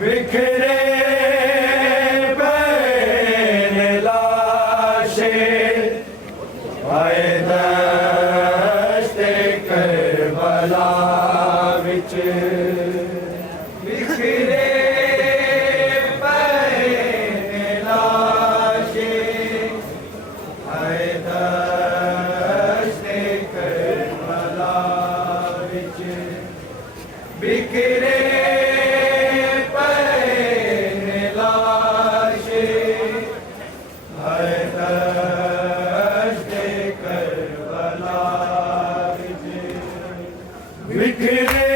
बिखरे पैन लाशे आए दस्ते करबला विच बिखरे पैन लाशे आए दस्ते करबला विच बिखरे बिखरे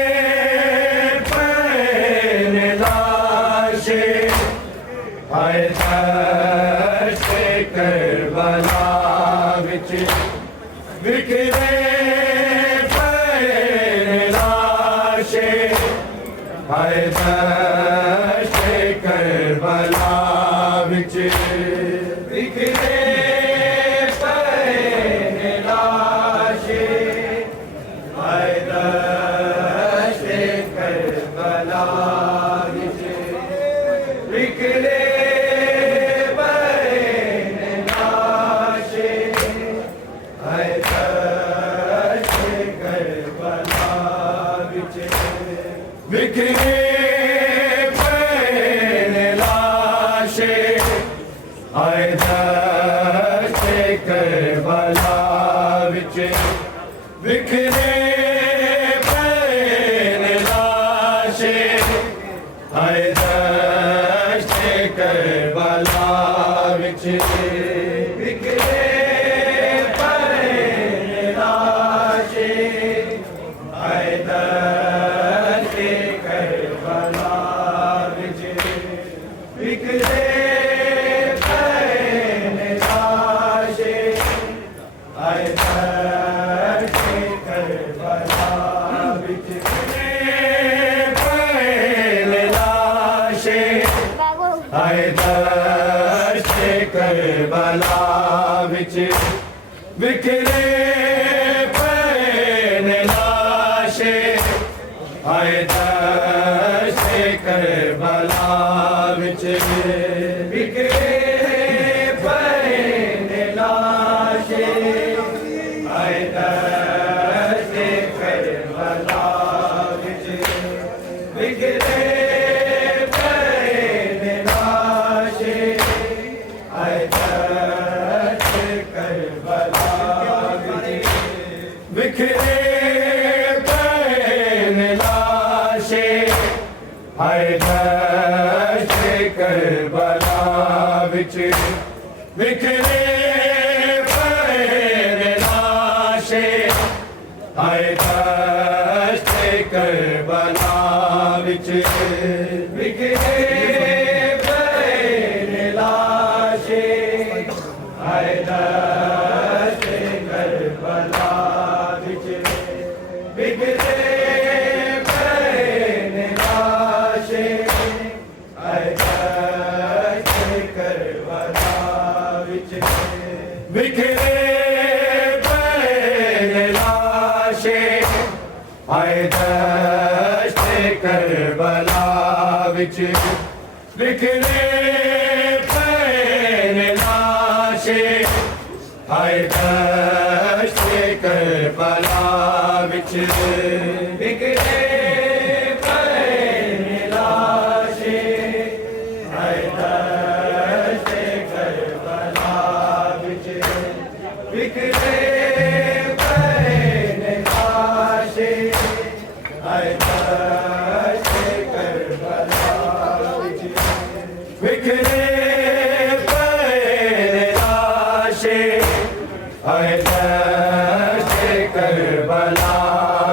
पैन लाशे आए दस्ते करबला विच बिखरे पैन लाशे आए दस्ते करबला विच बिखरे पैन लाशे आए दस्ते करबला विच बिखरे पैन लाशे आए दस्ते करबला विच बिखरे पैन लाशे आए दस्ते करबला विच बिखरे पैन लाशे आए दस्ते करबला विच बिखरे पैन लाशे आए दस्ते करबला विच बिखरे पैन लाशे आए दस्ते करबला विच पैन लाशे आए दस्ते करबला विच बिखरे पैन लाशे आए दस्ते करबला विच बिखरे पैन लाशे आए दस्ते करबला विच बिखरे पैन लाशे आए दस्ते करबला विच बिखरे पैन लाशे आए दस्ते करबला विच बिखरे पैन लाशे आए दस्ते करबला विच बिखरे पैन लाशे आए दस्ते करबला विच बिखरे पैन लाशे आए दस्ते करबला विच बिखरे पैन लाशे आए दस्ते करबला विच बिखरे पैन लाशे आए दस्ते करबला विच बिखरे पैन लाशे आए दस्ते करबला विच बिखरे पैन लाशे आए दस्ते करबला विच बिखरे पैन लाशे आए दस्ते करबला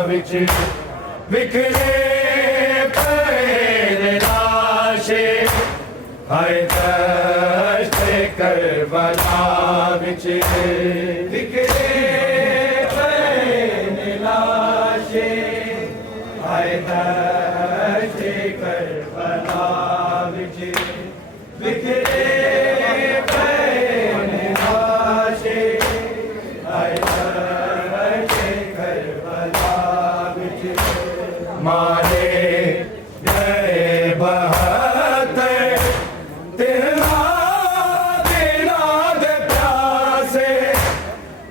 विच बिखरे पैन लाशे आए दस्ते करबला विच बिखरे पैन लाशे आए दस्ते करबला विच बिखरे पैन लाशे आए दस्ते करबला विच मारे बहत तेरा दिना दे प्यासे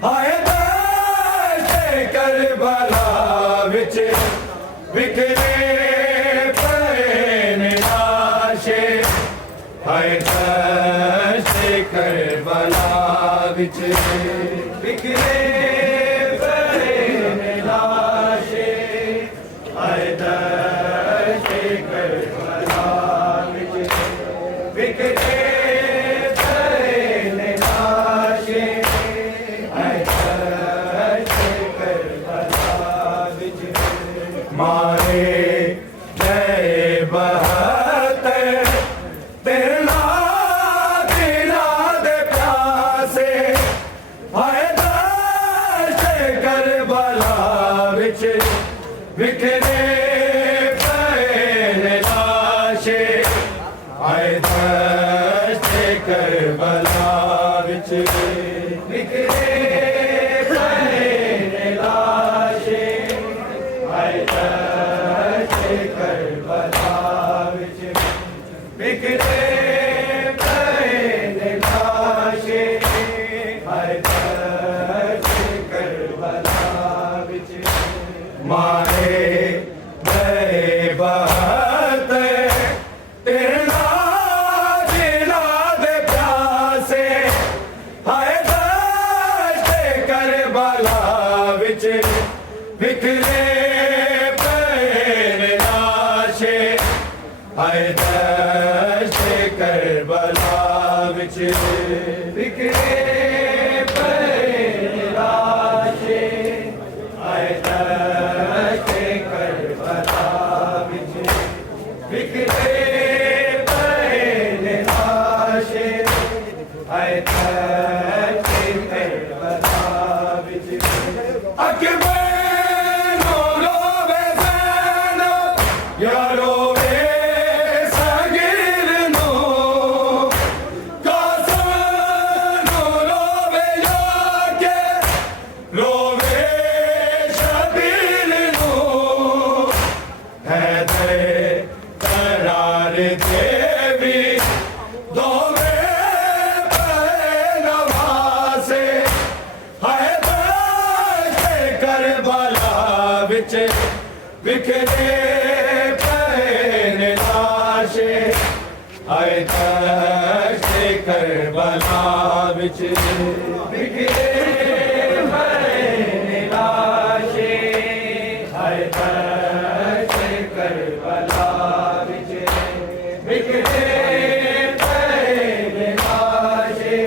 हाय दश्ते करबला विच बिखरे पे लाशे हाय दश्ते करबला विच बिखरे पे लाशे हाय दश्ते करबला विच बिखरे पे लाशे हाय दश्ते करबला विच मारे गए बहत तेरा दिला दे प्यासे हाय दश्ते करबला विच बिखरे पे लाशे हाय दश्ते करबला विच बिखरे पे लाशे हाय दश्ते करबला विच बिखरे पे लाशे हाय दश्ते करबला विच मारे गए बहत तेरा दिला दे प्यासे हाय दश्ते करबला विच बिखरे पे लाशे हाय दश्ते करबला विच बिखरे पे लाशे हाय दश्ते करबला विच बिखरे पे लाशे हाय दश्ते करबला विच अकबर नो रोवे ज़ैनब या रोवे सगीर नो कासिम नो रोवे याके रोवे शबीर नो हैदर करार देवी दोवे नवासे हाय दश्ते करबला विच बिखरे पे लाशे हाय दश्ते करबला विच बिखरे पे लाशे हाय दश्ते करबला विच बिखरे पे लाशे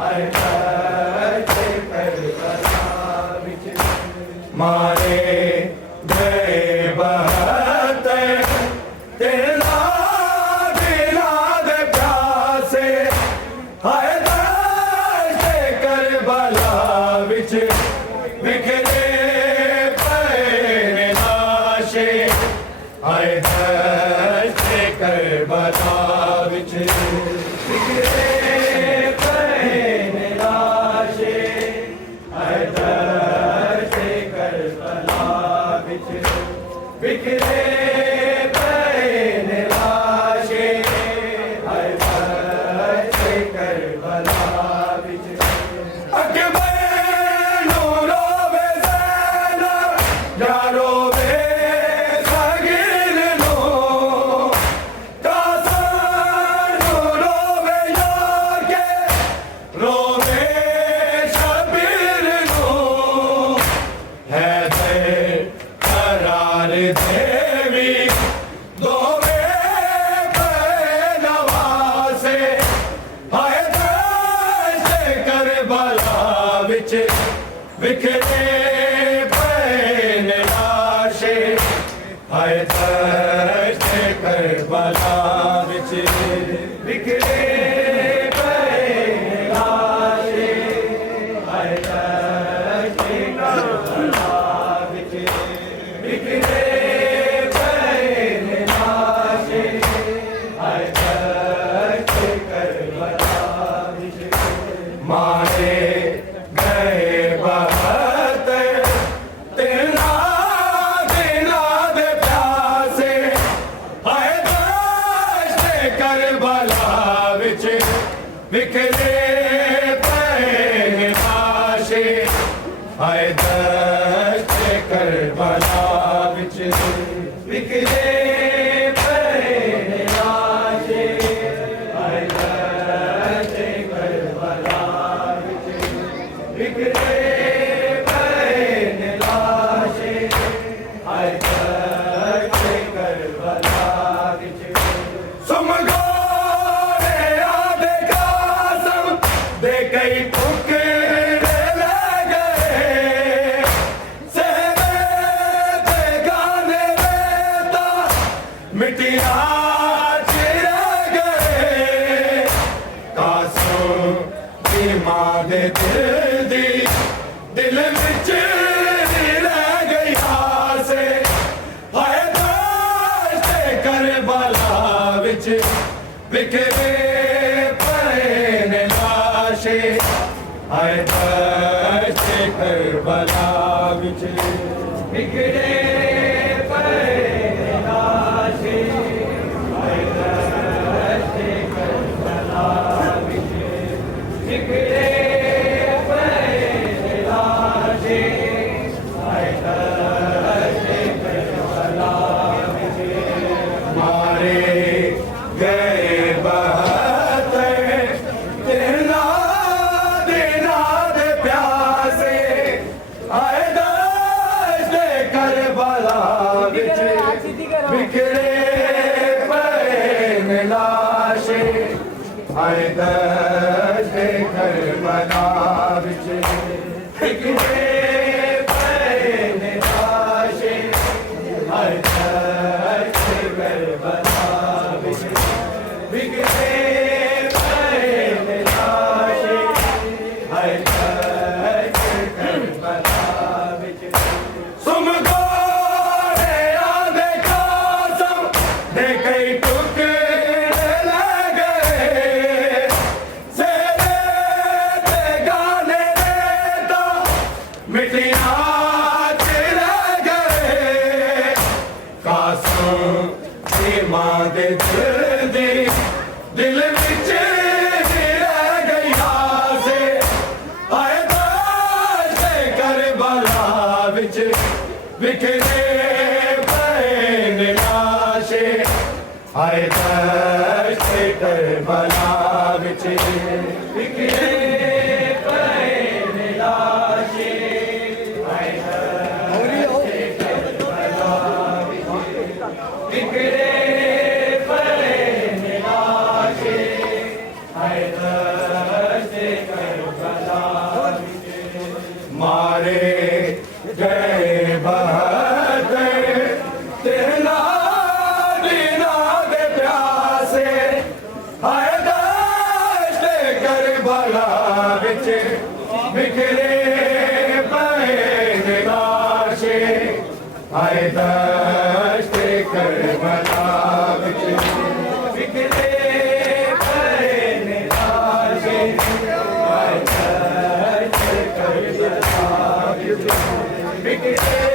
हाय दश्ते करबला विच मारे गए बहत तेरा दिला दे प्यासे हाय दश्ते करबला विच बिखरे पे लाशे हाय दश्ते करबला विच बिखरे पे लाशे हाय दश्ते करबला विच बिखरे पे लाशे हाय दश्ते करबला विच अकबर नो रोवे ज़ैनब या रोवे सगीर नो कासिम नो रोवे याके रोवे शबीर नो हैदर करार देवी दोवे पे नवासे हाय दश्ते करबला विच बिखरे पे लाशे हाय दश्ते करबला विच बिखरे पे लाशे हाय दश्ते करबला विच बिखरे पे लाशे हाय दश्ते करबला विच मारे गए बहत तेरा दिला दे प्यासे हाय करबला विच बिखरे पए लाशे हाय दश्त करबला विच बिखरे पए लाशे हाय दश्त करबला विच बिखरे पए लाशे हाय दश्त करबला विच सुमगोरे आदे कासम दे कई टुकड़े ले गए सहरे ते गाने रेता मिटिया च रह गए कासम दी मां दे दिल विच रह गई आसे हाय दश्त करबला विच बिखरे पए लाशे हाय दश्त करबला विच बिखरे पए लाशे हाय दश्त करबला विच बिखरे पए लाशे हाय दश्त करबला विच मारे गए बहत्तर तेरा देना दे प्यासे हाय दश्त करबला विच बिखरे पए लाशे हाय दश्त करबला विच बिखरे पए लाशे हाय दश्त करबला विच बिखरे पए लाशे हाय दश्त करबला विच सुमगोरे आदे कासम दे कई टुकड़े ले गए सहरे ते गाने रेता मिटिया च रह गए कासम दी मां दे दिल विच रह गई आसे हाय दश्त करबला विच बिखरे पए लाशे हाय दश्त करबला विच बिखरे पए लाशे हाय दश्त करबला विच बिखरे पए लाशे हाय दश्त करबला विच मारे गए बहत्तर तेरा देना दे प्यासे हाय दश्त करबला विच बिखरे पए लाशे हाय दश्त करबला विच बिखरे पए लाशे हाय दश्त करबला विच बिखरे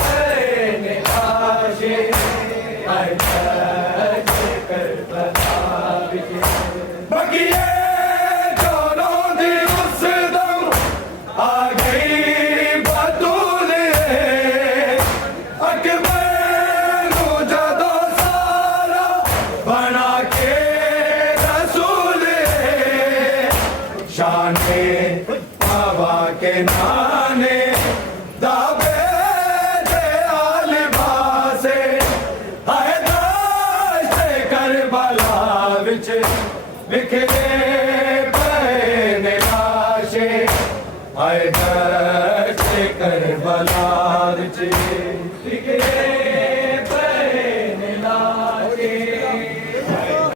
पए लाशे हाय दश्त करबला विच बगिए जोरों दी उस दम आ गई बतूल अकबर नू जदों सारा बना के रसूल शाने हवा के नाने दाबे दे आलिबासे हाय दश्त करबला विच बिखरे